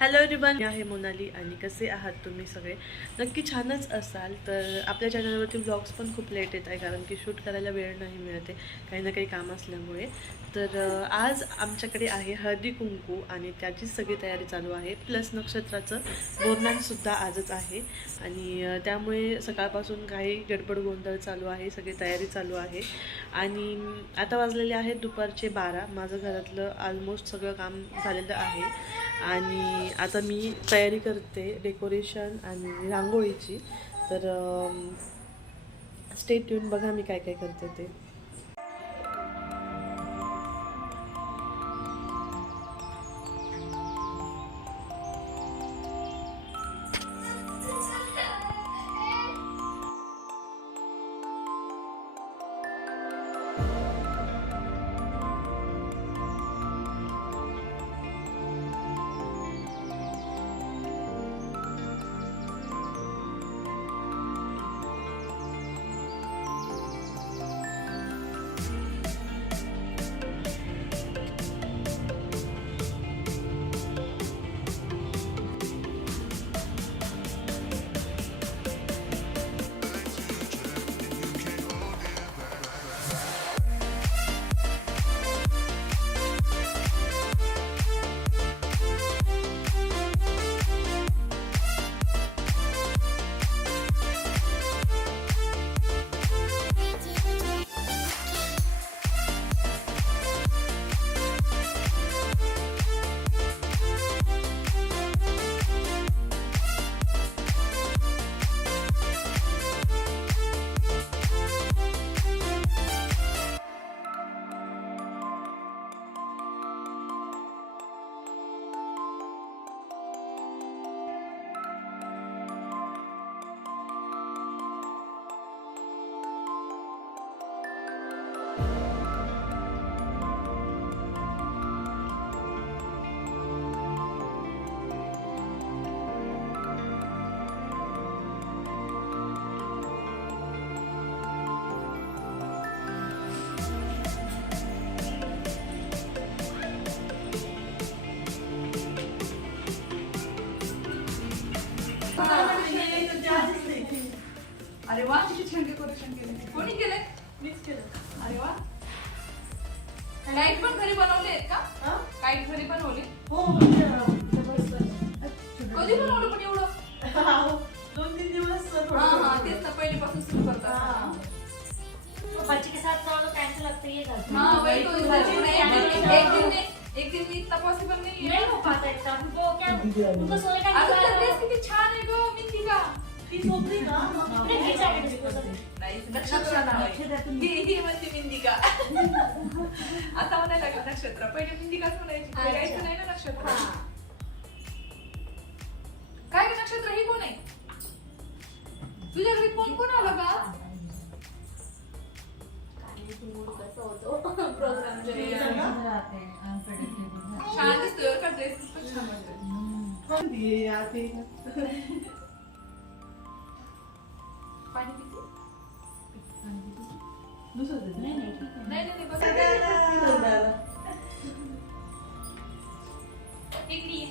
Hello everyone, मी आहे मोनाली आणि कसे आहात तुम्ही सगळे? नक्की छानच असाल. तर आपल्या चॅनलवरती व्लॉग्स पण खूप लेट येत आहे कारण की शूट करायला वेळ नाही मिळते, काही ना काही काम असल्यामुळे. तर आज आमच्याकडे आहे हळदी कुंकू आणि त्याचीच सगळी तयारी चालू आहे. प्लस नक्षत्राचं बोरनानसुद्धा आजच आहे आणि त्यामुळे सकाळपासून काही गडबड गोंधळ चालू आहे, सगळी तयारी चालू आहे. आणि आता वाजलेले आहेत दुपारचे 12. माझं घरातलं ऑलमोस्ट सगळं काम झालेलं आहे आणि आता मी तयारी करते डेकोरेशन आणि रांगोळीची. तर स्टे ट्यून, बघा मी काय काय करते ते. अरे वा, किती छान डेकोरेशन केले. कोणी केले? मीच केलं. अरे वा. लाईट पण घरी बनवले आहेत का? लाईट घरी बनवली? हो, कधी बनवलं पण एवढं? 2-3 दिवस. तेच ना, पहिलेपासून सुरू करतात. बच्चे के साथ तो कैसे लगता है ये घर? हाँ, वही तो एक दिन में इतना पॉसिबल नहीं है. नहीं हो पाता इतना. वो क्या उनको सोने का अगं तर ड्रेस किती छान आहे ग मिंदी का. ती झोपली का? नाही, नक्षत्र नाव आहे. ही म्हणते मिंदिका. आता म्हणायला लागलं नक्षत्र. पहिले मिंदिकाच म्हणायची. यायचं नाही ना नक्षत्र. काय ग नक्षत्र, ही कोण आहे? तुझ्या घरी कोण कोण आलं का? प्रोग्राम छान दिसतोय का ड्रेस? खूपच छान वाटतोय. पाणी पिते? दुसरं नाही बस. इकडे ये.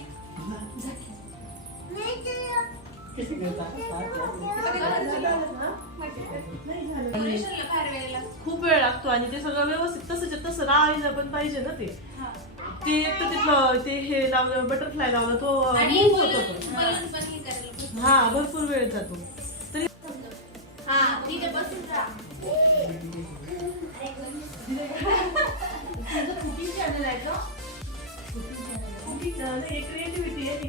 खूप वेळ लागतो आणि ते सगळं व्यवस्थित तसं राहायला पण पाहिजे ना. ते एक तर तिथलं ते हे लावलं, बटरफ्लाय लावलं, तो move होतो तो. हा, भरपूर वेळ जातो. तरी क्रिएटिव्हिटी आहे.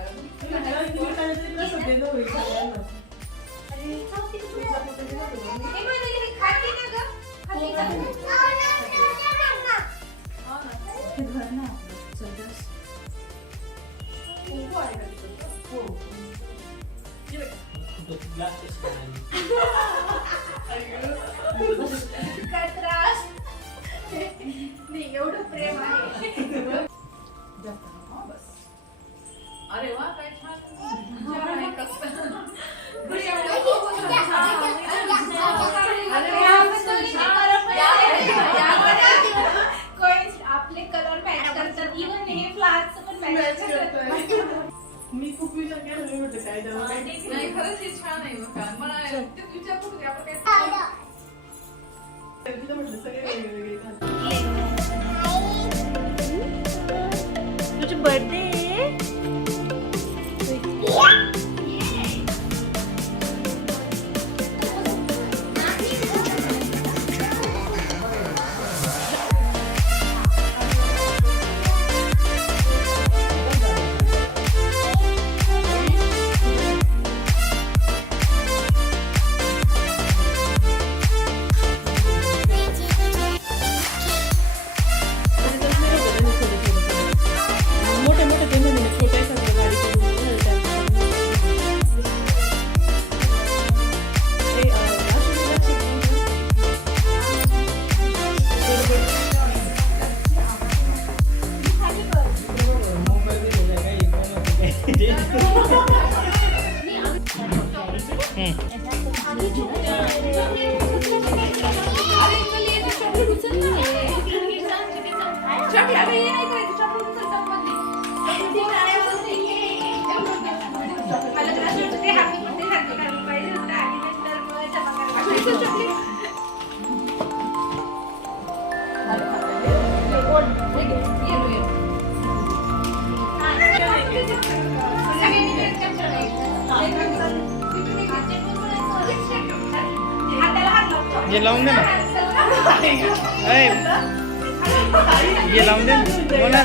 एवढं प्रेम आहे. अरे वा, काय छान. आपले कलर मॅच करतात. इव्हन हे फ्लावर्स पण मॅच करतात. मी खूप विचार केला मी म्हटलं काय द्यावं काय नाही खरंच हे छान आहे बघा मला तेच विचार करत होते आपण काय तिला म्हटलं सगळे वेगवेगळे घाल. तुझी बर्थडे मोठे मोठे ते म्हणजे छोट्या एखाद्या गाडीचे ये लावून दे ना ये लावून दे ना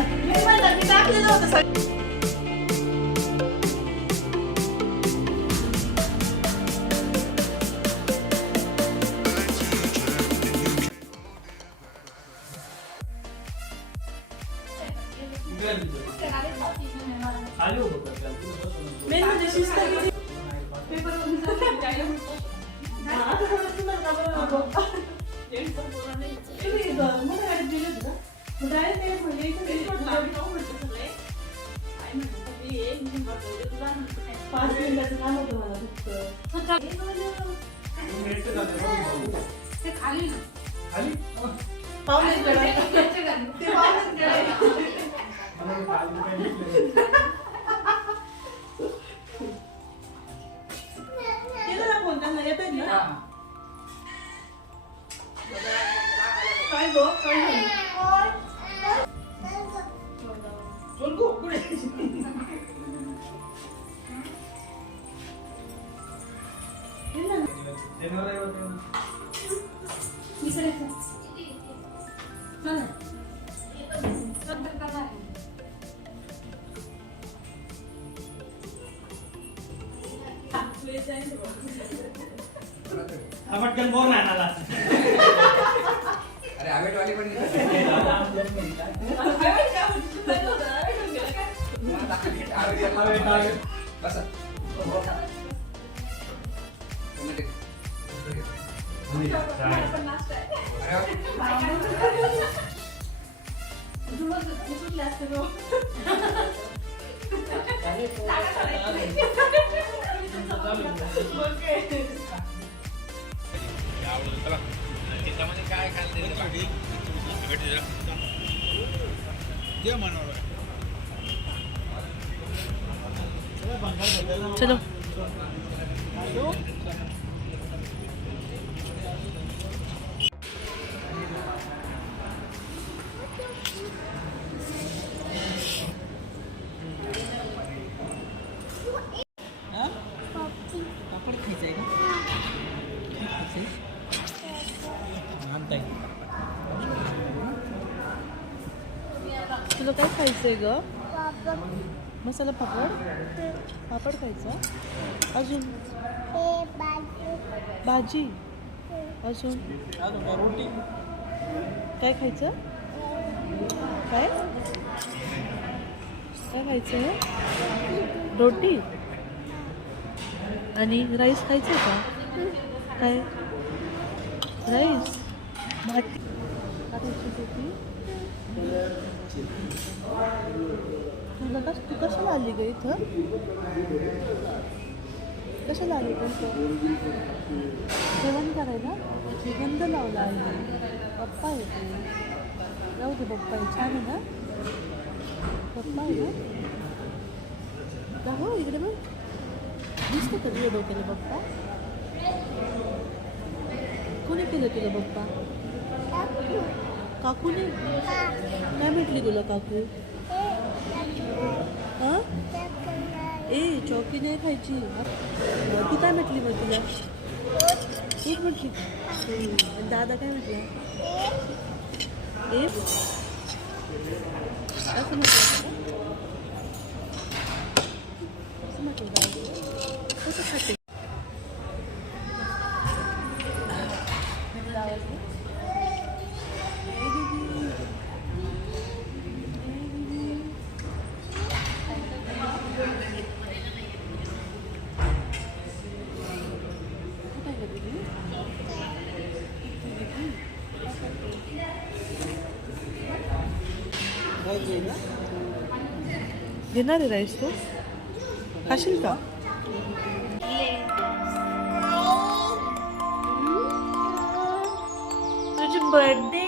मेन म्हणजे शिस्त किती पेपर मोठ्या गाडीत गेले होते ना डायरेक्ट म्हणजे पाच मिनिटाचं काम होतं मला फक्त पाहुणे केलं ना फोन त्यांना येत ना काय गो काय चल गो पुढे पटकन बोर नाही आला अरे आवेटवाले पण काय चलो पापड खायचं आहे का तुला काय खायचंय ग मसाला पापड पापड खायचा अजून भाजी अजून रोटी काय खायचं काय काय खायचं रोटी आणि राईस खायचं का काय राईस भात खायची रोटी तू कशाला आली ग इथं कशाला आली तू जेवण करायला गंध लावला आहे पप्पा येते जाऊ दे पप्पा छान आहे ना पप्पा आहे ना दाखव इकडे बघ. दिसतो का तुझ्या डोक्याला पप्पा? कोणी केलं तुला पप्पा? काकूने? काय म्हटली तुला काकू? हां ए चौकी नाही खायची. तू काय म्हटली मग तुला? तूच म्हटली. आणि दादा काय म्हटलं? ए असं म्हटलं का? असं म्हटलं दादा. कसं खाते? घेणार आहे राईस तू? खाशील का? तुझी बर्थडे